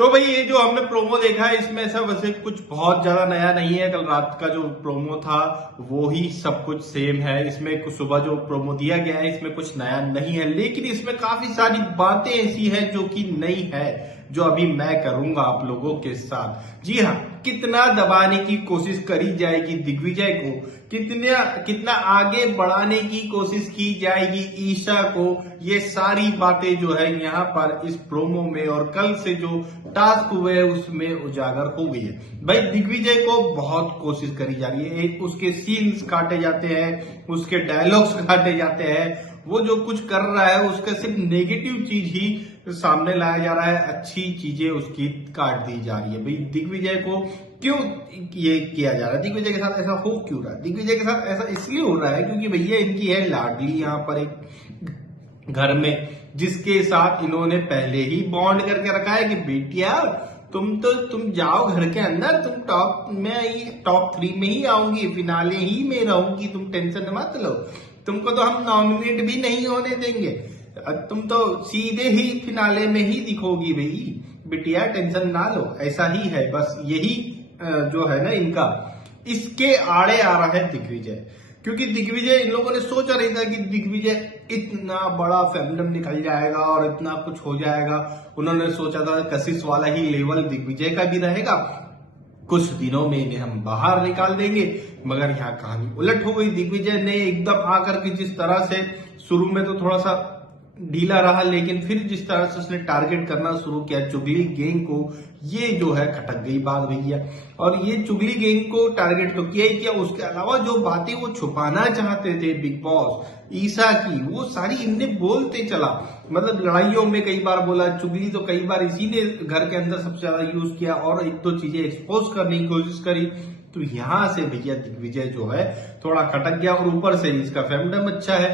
तो भाई ये जो हमने प्रोमो देखा है इसमें ऐसा वैसे कुछ बहुत ज्यादा नया नहीं है। कल रात का जो प्रोमो था वो ही सब कुछ सेम है। इसमें कुछ सुबह जो प्रोमो दिया गया है इसमें कुछ नया नहीं है, लेकिन इसमें काफी सारी बातें ऐसी हैं जो कि नई है, जो अभी मैं करूंगा आप लोगों के साथ। जी हाँ, कितना दबाने की कोशिश करी जाएगी दिग्विजय को, कितना आगे बढ़ाने की कोशिश की जाएगी ईशा को, ये सारी बातें जो है यहाँ पर इस प्रोमो में और कल से जो टास्क हुए उसमें उजागर हो गई है। भाई दिग्विजय को बहुत कोशिश करी जा रही है, उसके सीन्स काटे जाते हैं, उसके डायलॉग्स काटे जाते हैं, वो जो कुछ कर रहा है उसका सिर्फ नेगेटिव चीज ही सामने लाया जा रहा है, अच्छी चीजें उसकी काट दी जा रही है। भाई दिग्विजय को क्यों ये किया जा रहा है, दिग्विजय के साथ ऐसा हो क्यों रहा है? दिग्विजय के साथ ऐसा इसलिए हो रहा है क्योंकि भैया इनकी है लाडली यहाँ पर एक घर में, जिसके साथ इन्होंने पहले ही बॉन्ड करके रखा है कि बेटिया तुम जाओ घर के अंदर, तुम टॉप 3 में ही आऊंगी, फिनाले ही में रहूंगी, तुम टेंशन मत लो, तुमको तो हम नॉमिनेट भी नहीं होने देंगे, तुम तो सीधे ही फिनाले में ही दिखोगी भाई, बिटिया टेंशन ना लो। ऐसा ही है, बस यही जो है ना इनका, इसके आड़े आ रहा है दिग्विजय। क्योंकि दिग्विजय, इन लोगों ने सोचा नहीं था कि दिग्विजय इतना बड़ा फैंडम निकल जाएगा और इतना कुछ हो जाएगा। उन्होंने सोचा था कशिश वाला ही लेवल दिग्विजय का भी रहेगा, कुछ दिनों में इन्हें हम बाहर निकाल देंगे, मगर यहाँ कहानी उलट हो गई। दिग्विजय ने एकदम आकर के जिस तरह से, शुरू में तो थोड़ा सा ढीला रहा, लेकिन फिर जिस तरह से उसने टारगेट करना शुरू किया चुगली गैंग को, ये जो है खटक गई बात भैया। और ये चुगली गैंग को टारगेट तो किया ही किया, उसके अलावा जो बातें वो छुपाना चाहते थे बिग बॉस ईशा की, वो सारी इनने बोलते चला। मतलब लड़ाइयों में कई बार बोला, चुगली तो कई बार इसी ने घर के अंदर सबसे ज्यादा यूज किया और एक दो चीजें एक्सपोज करने की कोशिश करी। तो यहां से भैया दिग्विजय जो है थोड़ा खटक गया, और ऊपर से इसका फैंडम अच्छा है।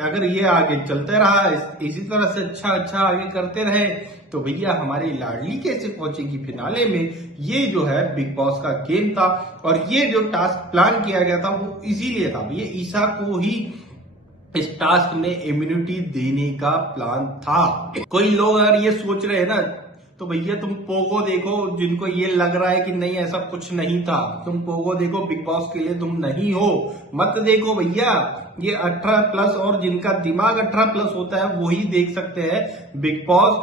अगर ये आगे चलते रहा इसी तरह से अच्छा आगे करते रहे तो भैया हमारी लाडली कैसे पहुंचेगी फिनाले में। ये जो है बिग बॉस का गेम था, और ये जो टास्क प्लान किया गया था वो इसीलिए था भैया, ईशा को ही इस टास्क में इम्यूनिटी देने का प्लान था। कोई लोग अगर ये सोच रहे हैं ना, तो भैया तुम पोगो देखो, जिनको ये लग रहा है कि नहीं ऐसा कुछ नहीं था, तुम पोगो देखो, बिग बॉस के लिए तुम नहीं हो, मत देखो भैया। ये 18+ और जिनका दिमाग 18+ होता है वही देख सकते हैं बिग बॉस,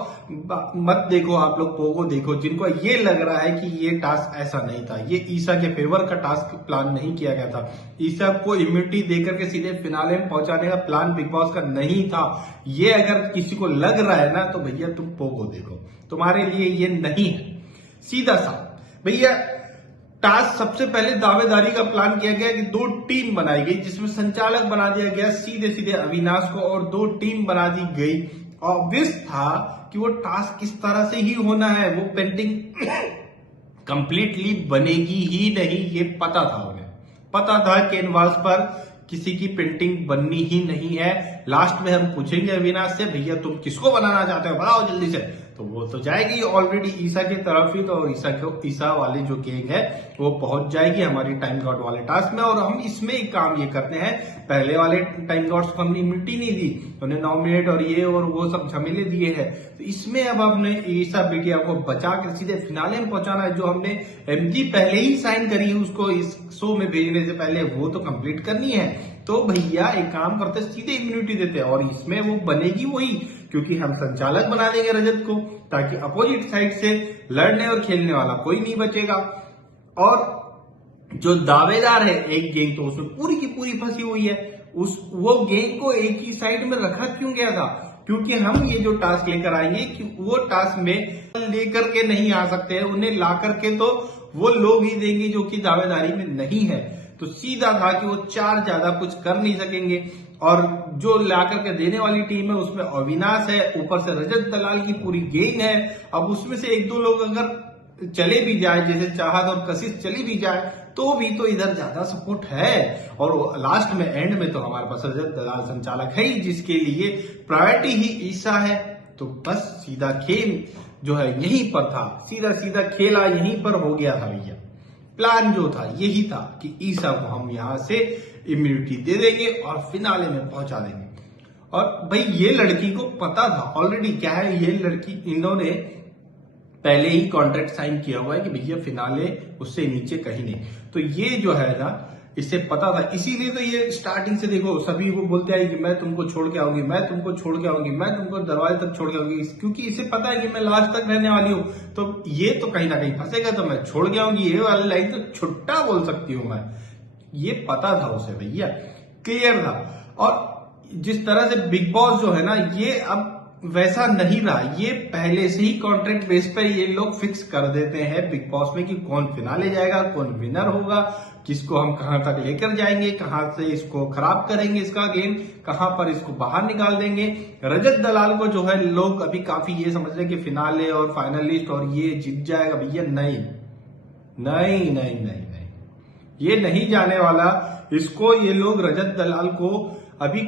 मत देखो आप लोग, पोगो देखो। जिनको ये लग रहा है कि ये टास्क ऐसा नहीं था, ये ईशा के फेवर का टास्क प्लान नहीं किया गया था, ईशा को इम्यूनिटी देकर के सीधे फिनाले में पहुंचाने का प्लान बिग बॉस का नहीं था, ये अगर किसी को लग रहा है ना तो भैया तुम पोगो देखो, तुम्हारे लिए ये नहीं है। सीधा सा भैया टास्क, सबसे पहले दावेदारी का प्लान किया गया कि 2 टीम बनाई गई, जिसमें संचालक बना दिया गया सीधे अविनाश को, और 2 टीम बना दी गई। ऑब्वियस था कि वो टास्क किस तरह से ही होना है, वो पेंटिंग कंप्लीटली बनेगी ही नहीं, ये पता था उन्हें, पता था कैनवास पर किसी की पेंटिंग बननी ही नहीं है। लास्ट में हम पूछेंगे अविनाश से, भैया तुम किसको बनाना चाहते हो, बताओ जल्दी से, तो वो तो जाएगी ऑलरेडी ईशा की तरफ ही, तो ईशा वाले जो गैंग है वो पहुंच जाएगी हमारी टाइम गॉड वाले टास्क में। और हम इसमें एक काम ये करते हैं, पहले वाले टाइम गॉड्स को हमने इम्यूनिटी नहीं दी, उन्हें नॉमिनेट और ये और वो सब झमेले दिए हैं, तो इसमें अब हमने ईशा बेटिया को बचा कर सीधे फिनाले में पहुंचाना है। जो हमने एमजी पहले ही साइन करी है उसको इस शो में भेजने से पहले, वो तो कंप्लीट करनी है। तो भैया एक काम करते, सीधे इम्यूनिटी देते हैं, और इसमें वो बनेगी वही, क्योंकि हम संचालक बना देंगे रजत को, ताकि अपोजिट साइड से लड़ने और खेलने वाला कोई नहीं बचेगा। और जो दावेदार है एक गैंग, तो उसमें पूरी की पूरी फंसी हुई है, वो गैंग को एक ही साइड में रखा क्यों गया था? क्योंकि हम ये जो टास्क लेकर आएंगे कि वो टास्क में लेकर के नहीं आ सकते हैं, उन्हें ला करके तो वो लोग ही देंगे जो कि दावेदारी में नहीं है। तो सीधा था कि वो 4 ज्यादा कुछ कर नहीं सकेंगे, और जो ला करके देने वाली टीम है उसमें अविनाश है, ऊपर से रजत दलाल की पूरी गैंग है। अब उसमें से 1-2 लोग अगर चले भी जाए, जैसे चाहत और कशिश चली भी जाए, तो भी तो इधर ज्यादा सपोर्ट है, और लास्ट में एंड में तो हमारे पास रजत दलाल संचालक है ही, जिसके लिए प्रायोरिटी ही ईशा है। तो बस सीधा खेल जो है यहीं पर था, सीधा खेला यहीं पर हो गया था भैया। प्लान जो था यही था कि ईशा को हम यहां से इम्यूनिटी दे देंगे और फिनाले में पहुंचा देंगे। और भाई ये लड़की को पता था ऑलरेडी, क्या है ये लड़की, इन्होंने पहले ही कॉन्ट्रैक्ट साइन किया हुआ है कि भैया फिनाले उससे नीचे कहीं नहीं। तो ये जो है ना, इससे पता था, इसीलिए तो ये स्टार्टिंग से देखो सभी वो बोलते आए कि मैं तुमको छोड़ के आऊंगी, मैं तुमको छोड़ के आऊंगी, मैं तुमको दरवाजे तक छोड़ के आऊंगी, क्योंकि इसे पता है कि मैं लास्ट तक रहने वाली हूँ। तो ये तो कहीं ना कहीं फंसेगा तो मैं छोड़ के आऊंगी, ये वाली लाइन तो छुट्टा बोल सकती हूँ मैं। ये पता था उसे भैया, क्लियर था। और जिस तरह से बिग बॉस जो है ना, ये अब वैसा नहीं रहा। ये पहले से ही कॉन्ट्रैक्ट बेस पर ये लोग फिक्स कर देते हैं बिग बॉस में कि कौन फिनाले जाएगा, कौन विनर होगा, किसको हम कहां तक लेकर जाएंगे, कहां से इसको खराब करेंगे इसका गेम, कहां पर इसको बाहर निकाल देंगे। रजत दलाल को जो है लोग अभी काफी ये समझ रहे हैं कि फिनाले और फाइनलिस्ट और ये जीत जाएगा। भैया नहीं नहीं नहीं नहीं नहीं, ये नहीं जाने वाला। इसको ये लोग रजत दलाल को अभी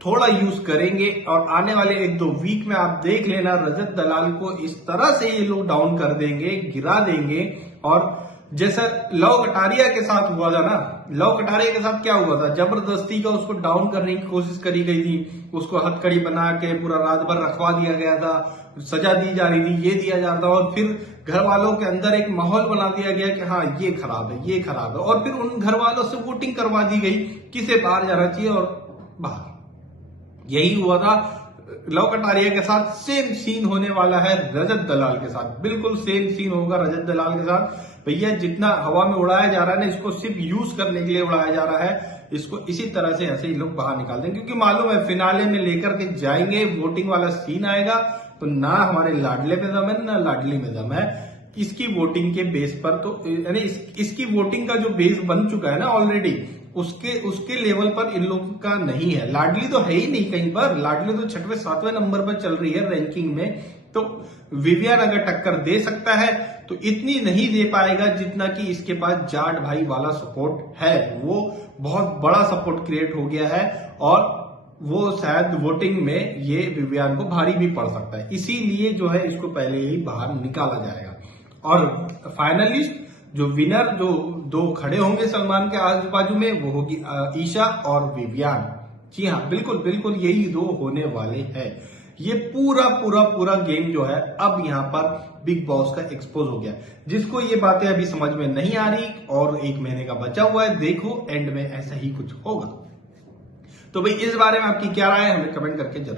थोड़ा यूज करेंगे और आने वाले 1-2 वीक में आप देख लेना, रजत दलाल को इस तरह से ये लोग डाउन कर देंगे, गिरा देंगे। और जैसा लव कटारिया के साथ हुआ था ना, लव कटारिया के साथ क्या हुआ था, जबरदस्ती का उसको डाउन करने की कोशिश करी गई थी, उसको हथकड़ी बना के पूरा रात भर रखवा दिया गया था, सजा दी जा रही थी, ये दिया जाता, और फिर घर वालों के अंदर एक माहौल बना दिया गया कि हाँ ये खराब है, ये खराब है, और फिर उन घर वालों से वोटिंग करवा दी गई किसे बाहर जाना चाहिए और बाहर। यही हुआ था लव कटारिया के साथ। सेम सीन होने वाला है रजत दलाल के साथ, बिल्कुल सेम सीन होगा रजत दलाल के साथ। भैया जितना हवा में उड़ाया जा रहा है ना, इसको सिर्फ यूज करने के लिए उड़ाया जा रहा है, इसको इसी तरह से ऐसे ही लोग बाहर निकाल देंगे, क्योंकि मालूम है फिनाले में लेकर के जाएंगे, वोटिंग वाला सीन आएगा, तो ना हमारे लाडले में दम है ना लाडली में दम है। इसकी वोटिंग के बेस पर तो यानी इसकी वोटिंग का जो बेस बन चुका है ना ऑलरेडी, उसके लेवल पर इन लोगों का नहीं है। लाडली तो है ही नहीं कहीं पर, लाडली तो 6वें-7वें नंबर पर चल रही है रैंकिंग में। तो विवियन अगर टक्कर दे सकता है तो इतनी नहीं दे पाएगा जितना कि इसके पास जाट भाई वाला सपोर्ट है। वो बहुत बड़ा सपोर्ट क्रिएट हो गया है और वो शायद वोटिंग में ये विवियन को भारी भी पड़ सकता है, इसीलिए जो है इसको पहले ही बाहर निकाला जाएगा। और फाइनलिस्ट जो विनर जो 2 खड़े होंगे सलमान के आजू बाजू में, वो होगी ईशा और विवियन। जी हाँ, बिल्कुल बिल्कुल यही 2 होने वाले हैं। ये पूरा गेम जो है अब यहाँ पर बिग बॉस का एक्सपोज हो गया। जिसको ये बातें अभी समझ में नहीं आ रही और 1 महीने का बचा हुआ है, देखो एंड में ऐसा ही कुछ होगा। तो भाई इस बारे में आपकी क्या राय है, हमें कमेंट करके जरूर